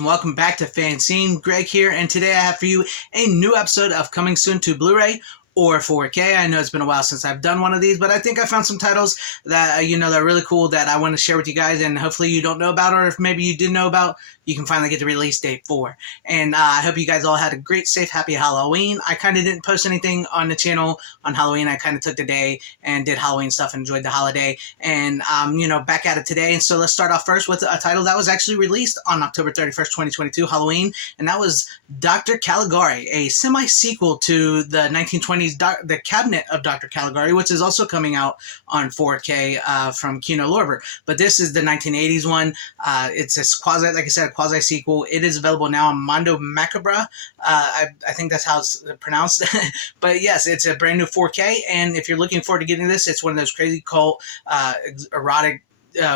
and welcome back to FanZcene. Greg here, and today I have for you a new episode of Coming Soon to Blu-ray or 4K. I know it's been a while since I've done one of these, but I think I found some titles that, that are really cool that I want to share with you guys, and hopefully you don't know about, or if maybe you did know about, you can finally get the release date for. And I hope you guys all had a great, safe, happy Halloween. I kind of didn't post anything on the channel on Halloween. I kind of took the day and did Halloween stuff and enjoyed the holiday. And, back at it today. And so let's start off first with a title that was actually released on October 31st, 2022, Halloween. And that was Dr. Caligari, a semi-sequel to the 1920s The Cabinet of Dr. Caligari, which is also coming out on 4K from Kino Lorber. But this is the 1980s one. It's a quasi-sequel. It is available now on Mondo Macabra. I think that's how it's pronounced. But yes, it's a brand new 4K. And if you're looking forward to getting this, it's one of those crazy cult, erotic,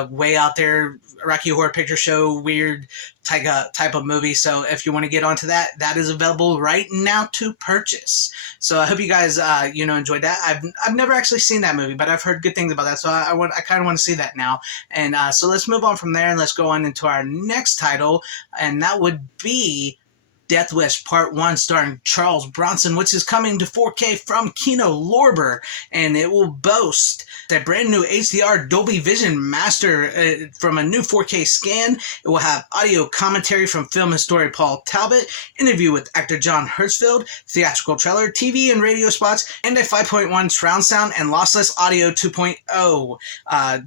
way out there, Rocky Horror Picture Show, weird type of movie. So if you want to get onto that, that is available right now to purchase. So I hope you guys, enjoyed that. I've never actually seen that movie, but I've heard good things about that. So I kind of want to see that now. And so let's move on from there and let's go on into our next title, and that would be Death Wish Part 1, starring Charles Bronson, which is coming to 4K from Kino Lorber, and it will boast a brand new HDR Dolby Vision master from a new 4K scan. It will have audio commentary from film historian Paul Talbot, interview with actor John Hertzfeld, theatrical trailer, TV and radio spots, and a 5.1 surround sound and lossless audio 2.0.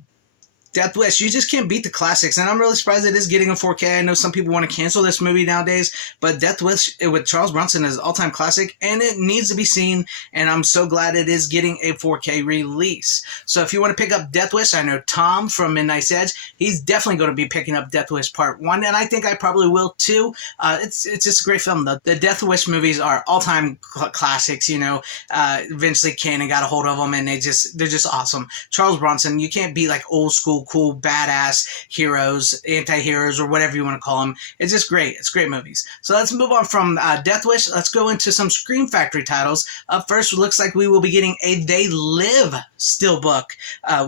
Death Wish, you just can't beat the classics, and I'm really surprised it is getting a 4K. I know some people want to cancel this movie nowadays, but Death Wish with Charles Bronson is an all-time classic, and it needs to be seen, and I'm so glad it is getting a 4K release. So if you want to pick up Death Wish, I know Tom from Midnight's Edge, he's definitely going to be picking up Death Wish Part 1, and I think I probably will too. It's just a great film. The Death Wish movies are all-time classics, Vince Lee Cannon got a hold of them, and they're just awesome. Charles Bronson, you can't beat like old school cool badass heroes, anti-heroes, or whatever you want to call them. It's just great. It's great movies. So let's move on from Death Wish. Let's go into some Scream Factory titles. Up first, it looks like we will be getting a They Live steelbook,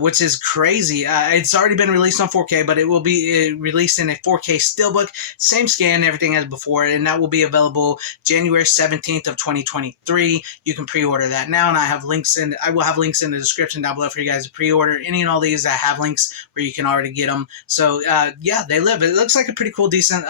which is crazy. It's already been released on 4K, but it will be released in a 4K steelbook, same scan, everything as before, and that will be available January 17th of 2023. You can pre-order that now, and I will have links in the description down below for you guys to pre-order any and all these. I have links where you can already get them. So They Live. It looks like a pretty cool, decent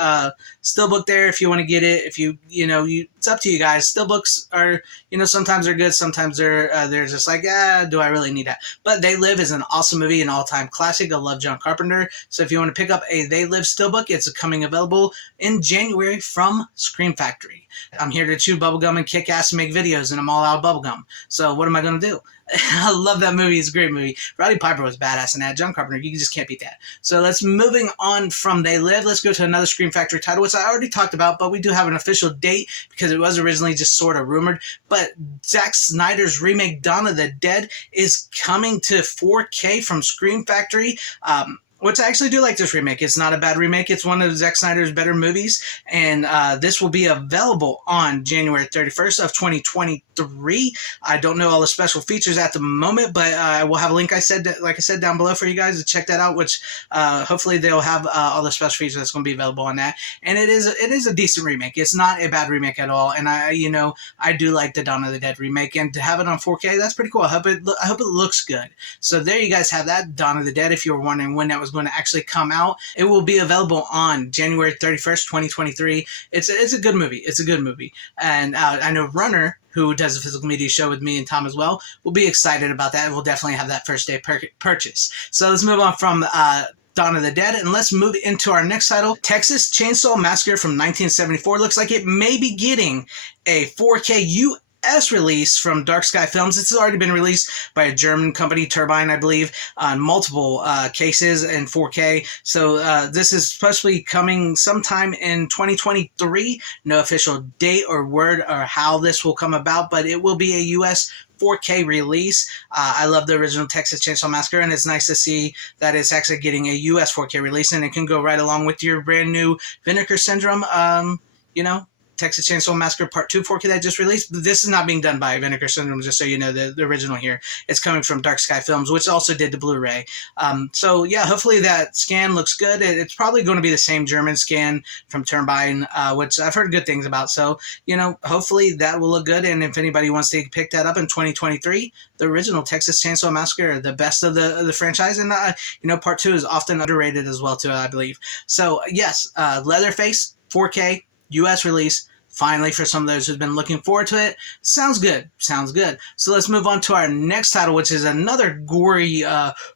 steelbook there if you want to get it. If it's up to you guys. Steelbooks are, sometimes they're good, sometimes they're just like, do I really need that? But They Live is an awesome movie, an all-time classic. I love John Carpenter. So if you want to pick up a They Live steelbook, it's coming available in January from Scream Factory. I'm here to chew bubblegum and kick ass and make videos, and I'm all out of bubblegum. So what am I going to do? I love that movie. It's a great movie. Roddy Piper was badass in that. John Carpenter, you just can't beat that. So let's moving on from They Live. Let's go to another Scream Factory title, which I already talked about, but we do have an official date because it was originally just sort of rumored. But Zack Snyder's remake Dawn of the Dead is coming to 4K from Scream Factory. Which I actually do like this remake. It's not a bad remake. It's one of Zack Snyder's better movies. And this will be available on January 31st of 2023. I don't know all the special features at the moment, but I will have a link, like I said, down below for you guys to check that out, which hopefully they'll have all the special features that's going to be available on that. And it is a decent remake. It's not a bad remake at all. And I do like the Dawn of the Dead remake. And to have it on 4K, that's pretty cool. I hope it looks good. So there you guys have that, Dawn of the Dead. If you were wondering when that was going to actually come out, it will be available on January 31st, 2023. It's a good movie. It's a good movie. And I know Runner, who does a physical media show with me and Tom as well, will be excited about that. We'll definitely have that first day purchase. So let's move on from Dawn of the Dead, and let's move into our next title, Texas Chainsaw Massacre from 1974. Looks like it may be getting a 4K US release from Dark Sky Films. It's already been released by a German company, Turbine, I believe, on multiple cases in 4K. So this is supposed to be coming sometime in 2023. No official date or word or how this will come about, but it will be a US 4K release. I love the original Texas Chainsaw Massacre, and it's nice to see that it's actually getting a US 4K release, and it can go right along with your brand new Vinegar Syndrome, Texas Chainsaw Massacre Part 2 4K that just released. But this is not being done by Vinegar Syndrome, just so you know, the original here. It's coming from Dark Sky Films, which also did the Blu-ray. So yeah, hopefully that scan looks good. It's probably going to be the same German scan from Turbine, which I've heard good things about. So, you know, hopefully that will look good. And if anybody wants to pick that up in 2023, the original Texas Chainsaw Massacre, the best of the franchise. And, you know, Part 2 is often underrated as well, too, I believe. So, yes, Leatherface, 4K, US release. Finally, for some of those who've been looking forward to it. Sounds good. Sounds good. So let's move on to our next title, which is another gory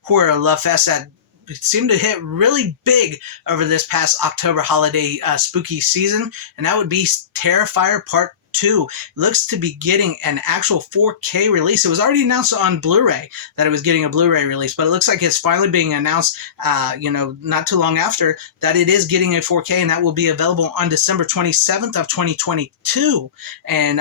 horror love fest that seemed to hit really big over this past October holiday spooky season, and that would be Terrifier Part 2. Looks to be getting an actual 4K release. It was already announced on Blu-ray that it was getting a Blu-ray release, but it looks like it's finally being announced, you know, not too long after that it is getting a 4K, and that will be available on December 27th of 2022. And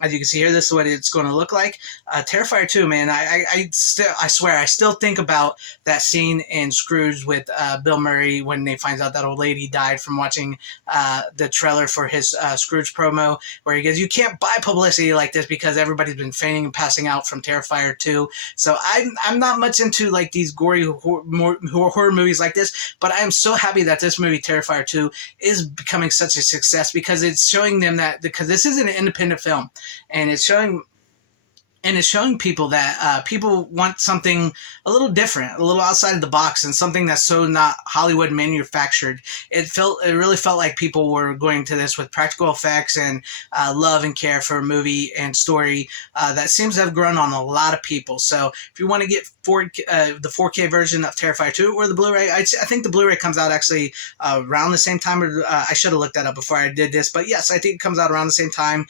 as you can see here, this is what it's going to look like. Terrifier 2, man. I swear, I still think about that scene in Scrooge with Bill Murray when they finds out that old lady died from watching the trailer for his Scrooge promo, where he goes, "You can't buy publicity like this because everybody's been fainting and passing out from Terrifier 2." So I'm not much into like these gory horror movies like this, but I am so happy that this movie Terrifier 2 is becoming such a success, because it's showing them that, because this is an independent film. And it's showing people that people want something a little different, a little outside of the box, and something that's so not Hollywood manufactured. It really felt like people were going to this with practical effects and love and care for a movie and story that seems to have grown on a lot of people. So if you want to get the 4K version of Terrifier 2 or the Blu-ray, I think the Blu-ray comes out actually around the same time. I should have looked that up before I did this, but yes, I think it comes out around the same time,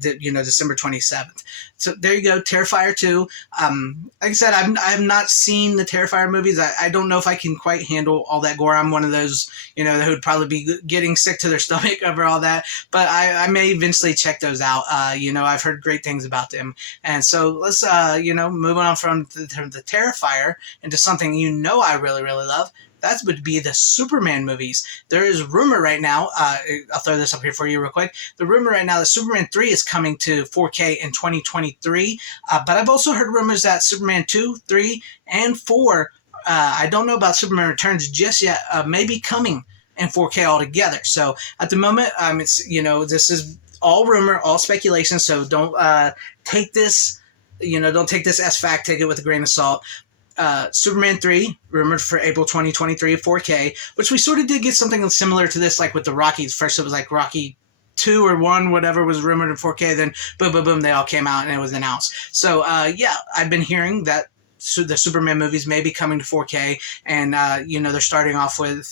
December 27th. So there you go, Terrifier 2. Like I said, I have not seen the Terrifier movies. I don't know if I can quite handle all that gore. I'm one of those, you know, that would probably be getting sick to their stomach over all that. But I may eventually check those out. I've heard great things about them. And so let's, move on from the Terrifier into something I really, really love. That would be the Superman movies. There is rumor right now, I'll throw this up here for you real quick. The rumor right now that Superman 3 is coming to 4K in 2023. But I've also heard rumors that Superman 2, 3, and 4, I don't know about Superman Returns just yet, may be coming in 4K altogether. So at the moment, this is all rumor, all speculation. So don't take this, don't take this as fact. Take it with a grain of salt. Superman 3, rumored for April 2023 4K, which we sort of did get something similar to this, like with the Rockies. First it was like Rocky 2 or 1, whatever, was rumored in 4K, then boom, boom, boom, they all came out and it was announced. So, I've been hearing that the Superman movies may be coming to 4K, and, they're starting off with,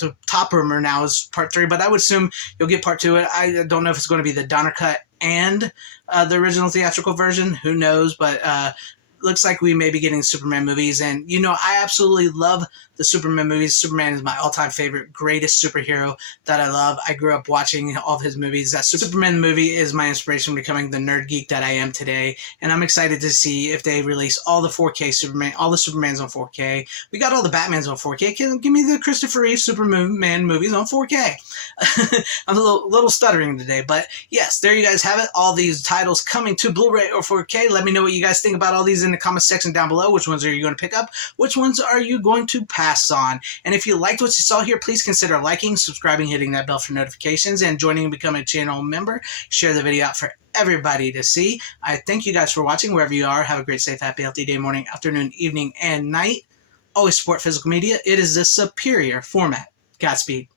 the top rumor now is Part 3, but I would assume you'll get Part 2. I don't know if it's going to be the Donner cut and the original theatrical version. Who knows, but looks like we may be getting Superman movies. And, I absolutely love the Superman movies. Superman is my all-time favorite, greatest superhero that I love. I grew up watching all of his movies. That Superman movie is my inspiration becoming the nerd geek that I am today. And I'm excited to see if they release all the 4K Superman, all the Supermans on 4K. We got all the Batmans on 4K. Give me the Christopher Reeve Superman movies on 4K. I'm a little stuttering today, but yes, there you guys have it. All these titles coming to Blu-ray or 4K. Let me know what you guys think about all these in the comment section down below. Which ones are you going to pick up? Which ones are you going to pass on? And if you liked what you saw here, please consider liking, subscribing, hitting that bell for notifications, and joining and becoming a channel member. Share the video out for everybody to see. I thank you guys for watching wherever you are. Have a great, safe, happy, healthy day, morning, afternoon, evening, and night. Always support physical media. It is the superior format. Godspeed.